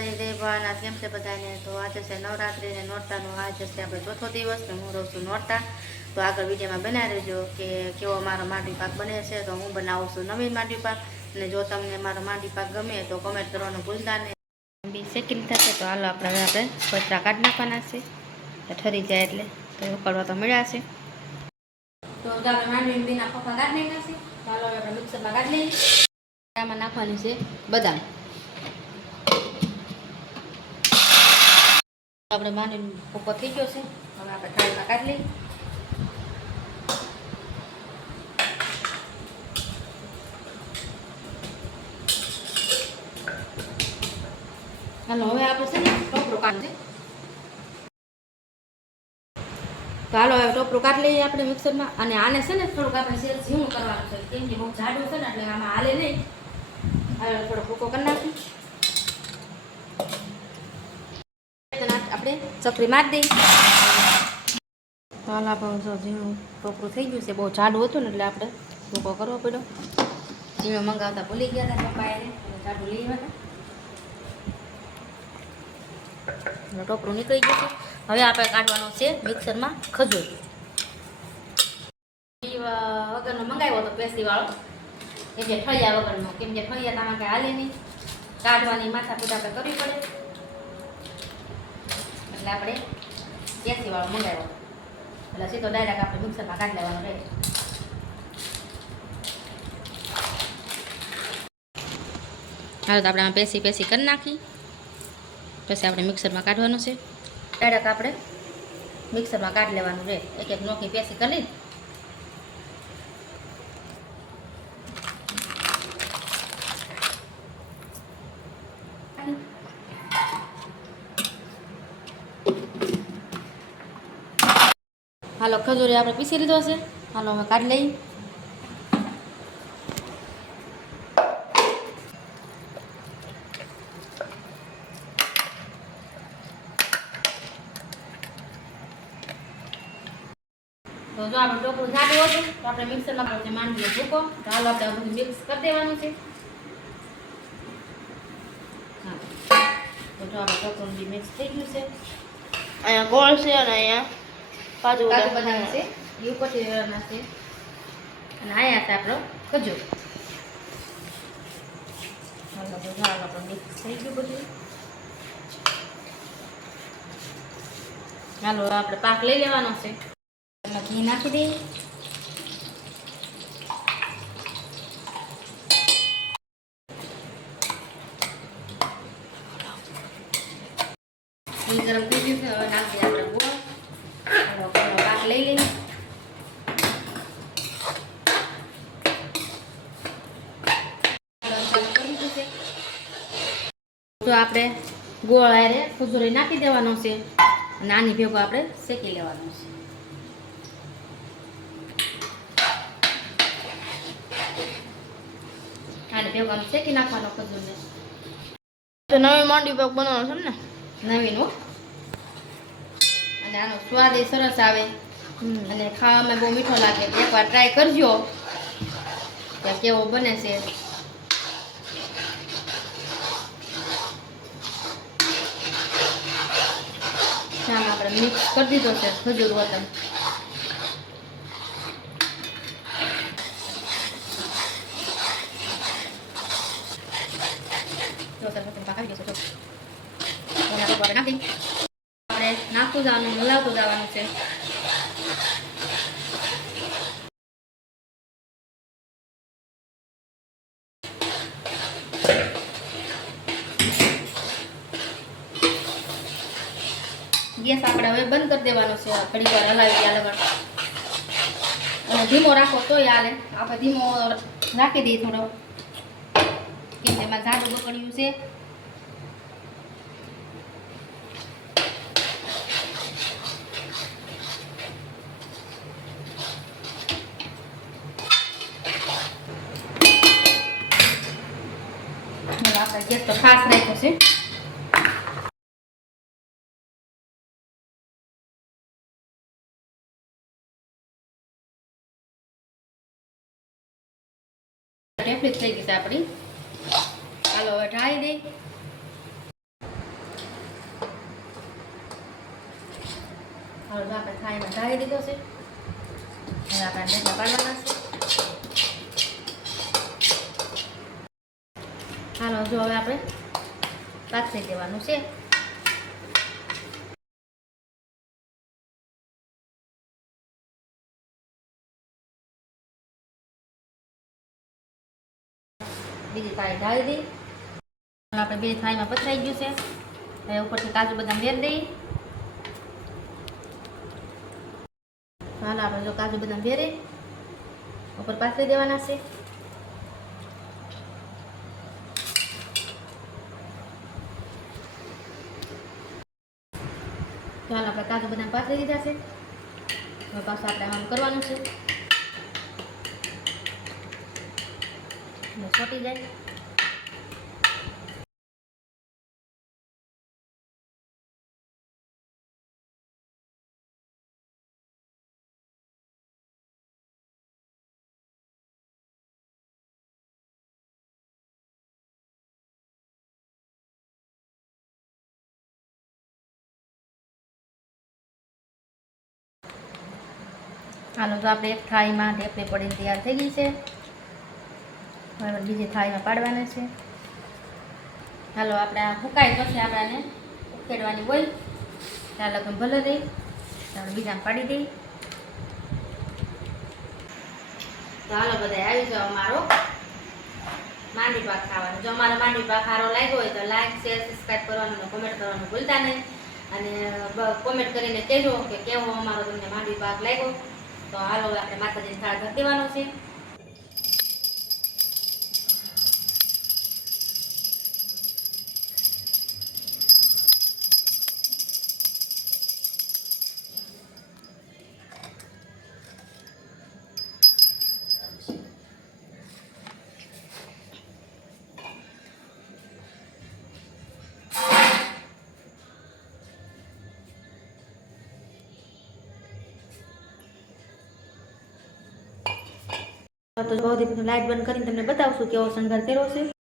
માતાજી જય ભવાના કેમ છે બધાને. તો આજે છે નવરાત્રી ને નોરતાનો આજે છે આપણે ચોથો દિવસ ને હું રહું છું નોરતા. તો આગળ વિડીયોમાં બનાવી દેજો કે કેવો મારો માંડવી પાક બને છે. તો હું બનાવું છું નવીન માંડવી પાક. અને જો તમને મારો માંડવી પાક ગમે તો કમેન્ટ કરવાનું ભૂલતા નહીં. બી શેકીને થશે તો હાલો આપણે હવે આપણે સ્વચ્છતા કાઢી નાખવાના છે. ઠરી જાય એટલે તો ઉકળવા તો મળ્યા છે. તો આપણે માંડવી બીના પપ્પા કાઢી નાખ્યા છે. હાલો આપણે મિક્સરમાં કાઢી લઈએ. નાખવાની છે બદામ. આપણે માની ઉપર થઈ ગયો છે. હવે આપણે થાળીમાં કાઢી લઈએ. હાલો, હવે આપણે છે ને ટોપરો કાઢવું છે. તો હાલો, હવે ટોપરું કાઢી લઈએ આપણે મિક્સરમાં. અને આને છે ને થોડુંક આપણે સેલ ઝીણું કરવાનું છે. કેમ કે બહુ જાડું છે ને, એટલે આમાં હાલે નહીં. હવે થોડો ભૂકો કરી નાખી આપણે ચકરી મારી દઈ હાલ જો ઝીણું ટોપરું થઈ ગયું છે, બહુ જાડું હતું ને એટલે આપણે ભૂકો કરવો પડ્યો. ઝીણું મંગાવતા ભૂલી ગયા હતા પપ્પાએ જાડું લઈ આવ્યા ટોપરું નીકળી ગયું છે. હવે આપણે કાઢવાનું છે મિક્સરમાં ખજૂર. વગરનો મંગાવ્યો હતો પેસી વાળો. કેમ કે ઠળિયા વગરનો. કેમ કે ફળિયા તમારે હાલે નહીં. કાઢવાની માથા આપણે કરવી પડે. એટલે આપણે પેસી વાળો મંગાવ્યો. એટલે સીધો ડાયરેક્ટ આપણે મિક્સરમાં કાઢી લેવાનો રહે હાલો તો આપણે આમાં પેસી પેસી કરી નાખી. પછી આપણે મિક્સરમાં કાઢવાનું છે. ડાયરેક્ટ આપણે મિક્સરમાં કાઢી લેવાનું રહે એક એક નોખી પેસી કરી હાલો, ખજૂરી આપણે પીસી લીધો છે હાલો, હવે કાઢી લઈ તો જો આપણે ટોકરું જાડું હતું, તો આપણે મિક્સરમાં આપણે માંડવીઓ ભૂકો તો હાલો આપણે બધું મિક્સ કરી દેવાનું છે. હા તો જો આપણે ટોકરું મિક્સ થઈ ગયું છે. અહીંયા ગોળ છે અને અહીંયા કાજુ બદામ છે એ ઉપરથી વેરવાના છે અને અહીંયા છે આપણો ખજૂર. જો મિક્સ થઈ ગયું બધું. હાલો આપણે પાક લઈ લેવાનો છે. એમાં ઘી નાખી દઈએ. ગરમ હવે નાખી દઈએ આપણે ગોળ હાલો ગોળનો પાક લઈ લઈએ તો આપણે ગોળ હારે ખજૂરી નાખી દેવાનો છે. નાની ભેગો આપણે શેકી લેવાનો છે. આને ભેગો શેકી નાખવાનો ખજૂરને. તો નવી મોંડી પાક બનાવવાનો છે ને? નવીનું અને આનો સ્વાદ એ સરસ આવે. અને ખાવામાં બહુ મીઠો લાગે. તો એકવાર ટ્રાય કરજો. કે કેવો બને છે. આપણે મિક્સ કરી દીધો છે. ખજૂર, વતન. આપણે નાખતું જવાનું હલાવતું જવાનું છે. ગેસ આપણે હવે બંધ કરી દેવાનો છે. ઘડી વાર હલાવી આલે અને ધીમો રાખો તોય હાલે. આપણે ધીમો રાખી દઈએ થોડો. કેમ એમાં ઝાડું બકડ્યું છે. ગેસ તો ખાસ રાખ્યો છે. ટેફલિક થઈ ગઈ છે આપણી. ચાલો હવે ઢાળી દઈ હવે આપણે ખાઈને ઢાળી દીધો છે. હવે આપણે ઢેકડા પાડવાના છે. હાલો જો હવે આપણે પાથરી દેવાનું છે. બીજી થાળી ઢાળી દઈ. આપણે બે થાળીમાં પથરાઈ ગયું છે. હવે ઉપરથી કાજુ બદામ વેર દઈ. હાલો, આપણે જો કાજુ બદામ વેરે ઉપર પાથરી દેવાના છે. ચાલો આપણે કાજુ બદામ પાથરી દીધા છે. હવે પાછું આપણે આમ કરવાનું છે. ચોટી જાય. હાલો તો આપણે એક થાળીમાં ઢેપલી પડીને તૈયાર થઈ ગઈ છે. હવે બીજી થાળીમાં પાડવાના છે. હાલો, આપણે આ ફૂકાય પછી આપણે આને ઉકેડવાની હોય ત્યાં લગ્ન ભલે દઈ આપણે બીજામાં પાડી દઈ હાલો બધા આવી જાઓ અમારો માંડી પાક ખાવાનો. જો અમારો માંડી પાક સારો લાગ્યો હોય તો લાઈક શેર સબસ્ક્રાઈબ કરવાનું કોમેન્ટ કરવાનું ભૂલતા નહીં. અને કોમેન્ટ કરીને કહેજો કે કેવો અમારો તમને માંડવી પાક લાગ્યો. તો હાલો આપણે માતાજીને થાળ ધરી દેવાનો છે. તો બહુ લાઇટ બંધ કરીને તમને બતાવશું કેવો શણગાર કર્યો છે.